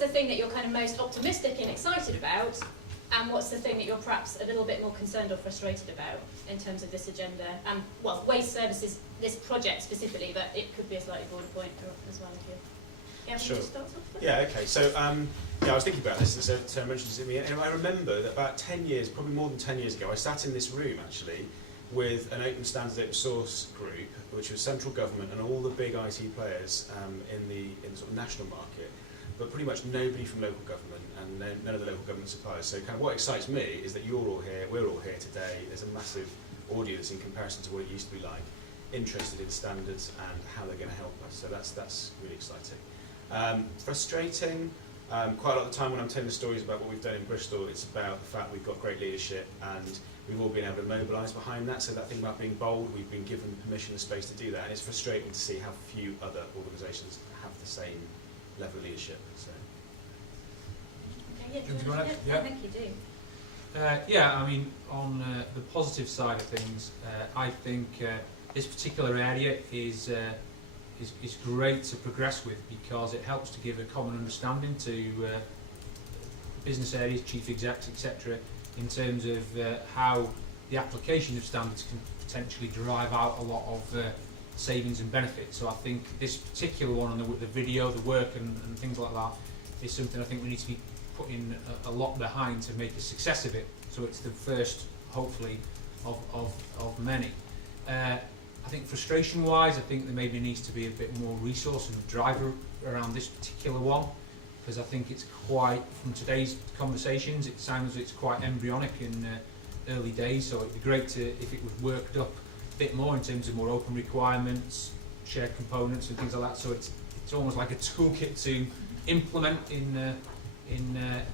the thing that you're kind of most optimistic and excited about, and what's the thing that you're perhaps a little bit more concerned or frustrated about in terms of this agenda? Well, waste services, this project specifically, but it could be a slightly broader point as well. If you Sure. Yeah, okay. So, yeah, I was thinking about this, and so I mentioned it to me, and I remember that about 10 years, probably more than 10 years ago, I sat in this room, actually, with an open standards open source group, which was central government and all the big IT players in the sort of national market, but pretty much nobody from local government and none of the local government suppliers. So kind of what excites me is that you're all here, we're all here today, there's a massive audience in comparison to what it used to be like, interested in standards and how they're going to help us. So that's really exciting. Frustrating, quite a lot of the time when I'm telling the stories about what we've done in Bristol, it's about the fact we've got great leadership and we've all been able to mobilise behind that. So that thing about being bold, we've been given permission and space to do that, and it's frustrating to see how few other organisations have the same level of leadership. So. Okay, yeah, I think you do. Yeah, I mean, on the positive side of things, I think this particular area is great to progress with because it helps to give a common understanding to business areas, chief execs, etc., in terms of how the application of standards can potentially drive out a lot of savings and benefits. So I think this particular one, on the video, the work and things like that, is something I think we need to be putting a lot behind to make a success of it. So it's the first, hopefully, of many. I think frustration-wise, I think there maybe needs to be a bit more resource and driver around this particular one, because I think it's quite, from today's conversations, it sounds it's quite embryonic in early days, so it'd be great if it was worked up a bit more in terms of more open requirements, shared components and things like that, so it's almost like a toolkit to implement in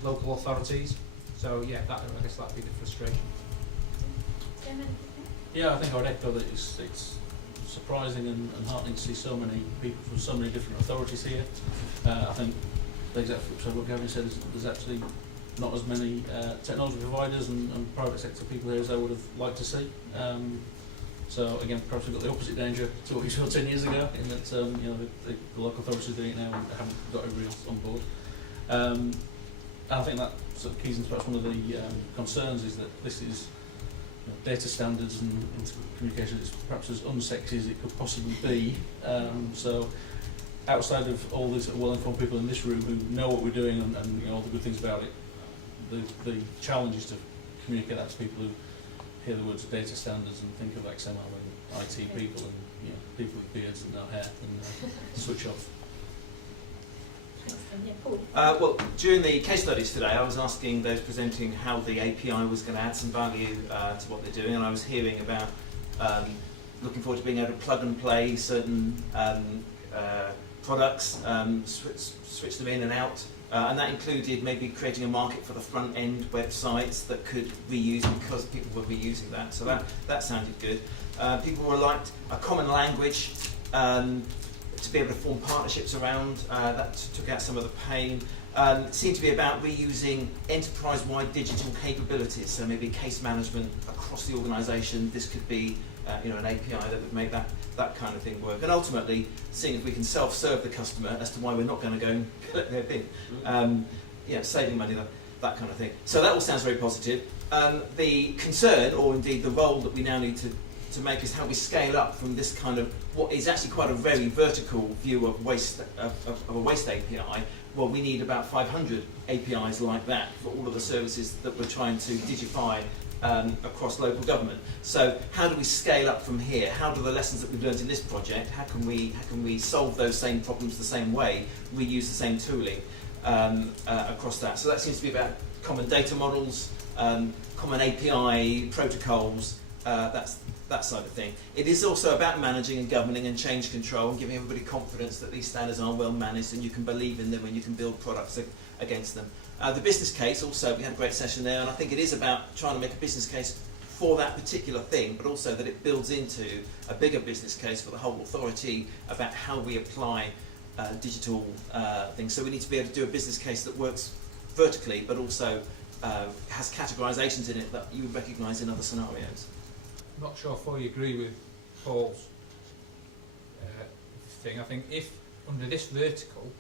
local authorities. So yeah, I guess that'd be the frustration. Yeah, I think I would echo that it's surprising and heartening to see so many people from so many different authorities here. I think the exact flip side of what Gavin said is there's actually not as many technology providers and private sector people here as I would have liked to see. So again, perhaps we've got the opposite danger to what we saw 10 years ago, in that you know, the local authorities are doing it now and haven't got everybody else on board. I think that sort of keys into perhaps one of the concerns is that this is data standards and communication is perhaps as unsexy as it could possibly be. So outside of all these well-informed people in this room who know what we're doing and you know, all the good things about it, the challenge is to communicate that to people who hear the words of data standards and think of XML and IT people and you know, people with beards and no hair and switch off. Well, during the case studies today, I was asking those presenting how the API was going to add some value to what they're doing, and I was hearing about looking forward to being able to plug and play certain products, switch them in and out, and that included maybe creating a market for the front-end websites that could reuse because people were reusing that. So that sounded good. People were liked a common language. To be able to form partnerships around, that took out some of the pain. It seemed to be about reusing enterprise-wide digital capabilities, so maybe case management across the organisation. This could be you know, an API that would make that kind of thing work. And ultimately, seeing if we can self-serve the customer as to why we're not going to go and collect their bin. You know, saving money, that kind of thing. So that all sounds very positive. The concern, or indeed the role that we now need to make, is how we scale up from this kind of what is actually quite a very vertical view of waste of a waste API. Well, we need about 500 APIs like that for all of the services that we're trying to digify across local government. So how do we scale up from here? How do the lessons that we've learned in this project, how can we solve those same problems the same way, reuse the same tooling across that? So that seems to be about common data models, common API protocols, that side of thing. It is also about managing and governing and change control and giving everybody confidence that these standards are well managed and you can believe in them and you can build products against them. The business case also, we had a great session there, and I think it is about trying to make a business case for that particular thing, but also that it builds into a bigger business case for the whole authority about how we apply digital things. So we need to be able to do a business case that works vertically, but also has categorisations in it that you would recognise in other scenarios. I'm not sure I fully agree with Paul's thing. I think if under this vertical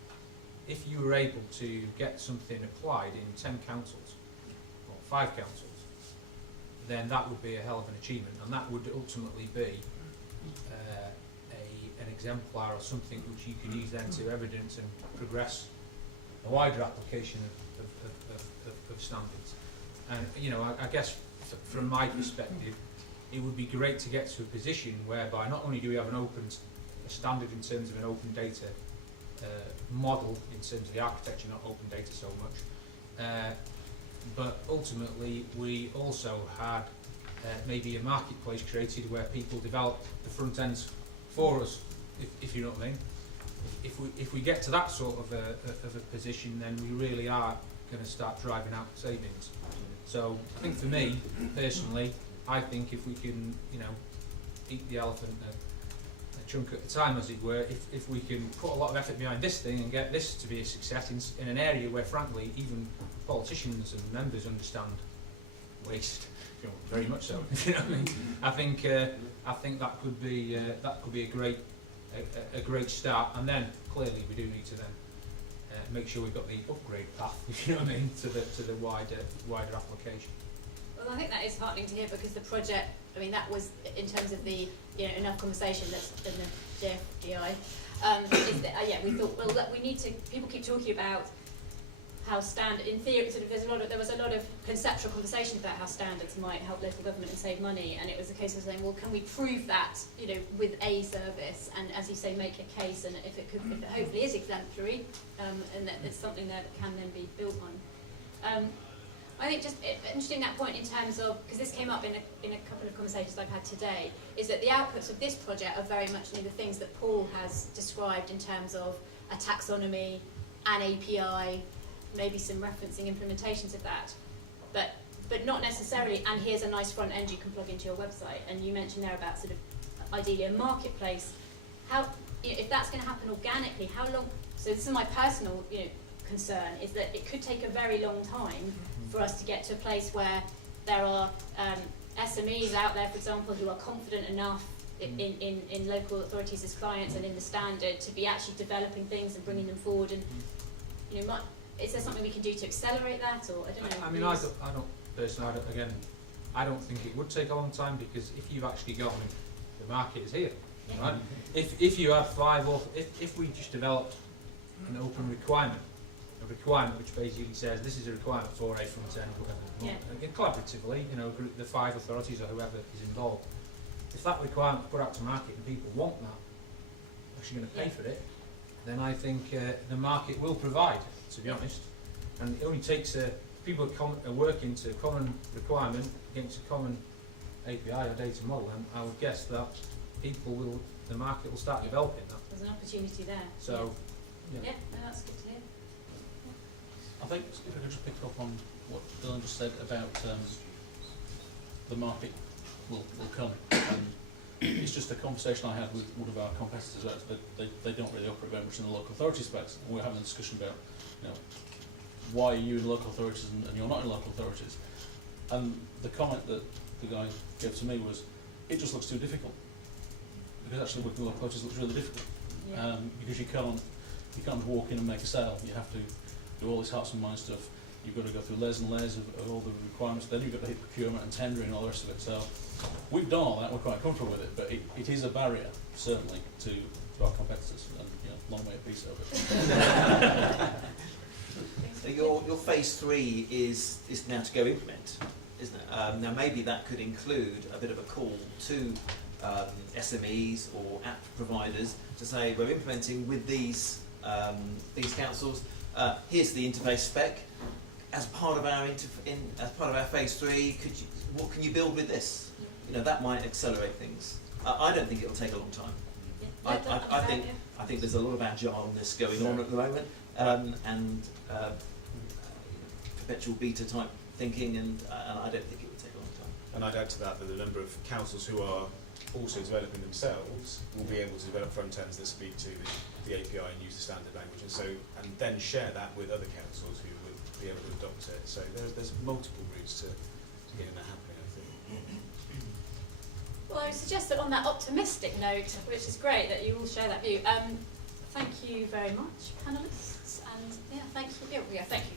if you were able to get something applied in 10 councils, or 5 councils, then that would be a hell of an achievement, and that would ultimately be an exemplar or something which you can use then to evidence and progress a wider application of standards. And you know, I guess from my perspective, it would be great to get to a position whereby not only do we have a standard in terms of an open data model in terms of the architecture, not open data so much, but ultimately we also had maybe a marketplace created where people develop the front ends for us, if you know what I mean. If we get to that sort of a position, then we really are going to start driving out savings. So I think for me personally, I think if we can, you know, eat the elephant a chunk at a time, as it were, if we can put a lot of effort behind this thing and get this to be a success in an area where frankly even politicians and members understand waste, you know, very much so. You know what I mean? I think that could be a great start, and then clearly we do need to then make sure we've got the upgrade path, you know what I mean, to the wider application. Well, I think that is heartening to hear, because the project, I mean, that was in terms of the, you know, enough conversation that's in the JFDI. Is that, yeah, we thought, well, we need to. People keep talking about how standard, in theory, sort of, there was a lot of conceptual conversation about how standards might help local government and save money, and it was a case of saying, well, can we prove that, you know, with a service, and as you say, make a case, and if it hopefully is exemplary, and that there's something there that can then be built on. I think just interesting that point in terms of, because this came up in a couple of conversations I've had today, is that the outputs of this project are very much, you know, the things that Paul has described in terms of a taxonomy, an API, maybe some referencing implementations of that, but not necessarily, and here's a nice front end you can plug into your website. And you mentioned there about sort of ideally a marketplace. How, you know, if that's going to happen organically, how long? So this is my personal, you know, concern, is that it could take a very long time for us to get to a place where there are SMEs out there, for example, who are confident enough in local authorities as clients and in the standard to be actually developing things and bringing them forward. And you know, is there something we can do to accelerate that, or I don't know? I mean, I don't personally. I don't think it would take a long time, because if you've actually got, I mean, the market is here, Yeah. right? If you have 5 or if we just developed an open requirement, a requirement which basically says this is a requirement for a front end, whatever, Yeah. again, collaboratively, you know, the 5 authorities or whoever is involved. If that requirement is put out to market and people want that, actually going to pay for it, then I think the market will provide, to be honest. And it only takes people are working to a common requirement against a common API or data model, and I would guess that the market will start developing that. There's an opportunity there. So, yeah, no, that's good to hear. I think if I could just pick up on what Dylan just said about the market will come. It's just a conversation I had with one of our competitors. They don't really operate very much in the local authority space, and we're having a discussion about, you know, why are you in local authorities and you're not in local authorities? And the comment that the guy gave to me was, it just looks too difficult. Because actually working in local authorities looks really difficult. Yeah. Because you can't walk in and make a sale. You have to do all this hearts and minds stuff. You've got to go through layers and layers of all the requirements. Then you've got to hit procurement and tendering and all the rest of it. So we've done all that. We're quite comfortable with it, but it is a barrier, certainly, to our competitors. And you know, long way a piece of it. So your phase 3 is now to go implement, isn't it? Now maybe that could include a bit of a call to SMEs or app providers to say, we're implementing with these councils. Here's the interface spec. As part of our phase 3, what can you build with this? You know, that might accelerate things. I don't think it'll take a long time. Yeah. I think there's a lot of agileness going on at the moment, and perpetual beta type thinking, and I don't think it would take a long time. And I'd add to that the number of councils who are also developing themselves will be able to develop front ends that speak to the API and use the standard language, and then share that with other councils who would be able to adopt it. So there's multiple routes to getting that happening, I think. Well, I would suggest that on that optimistic note, which is great that you all share that view, thank you very much, panellists. And yeah, thanks for thank you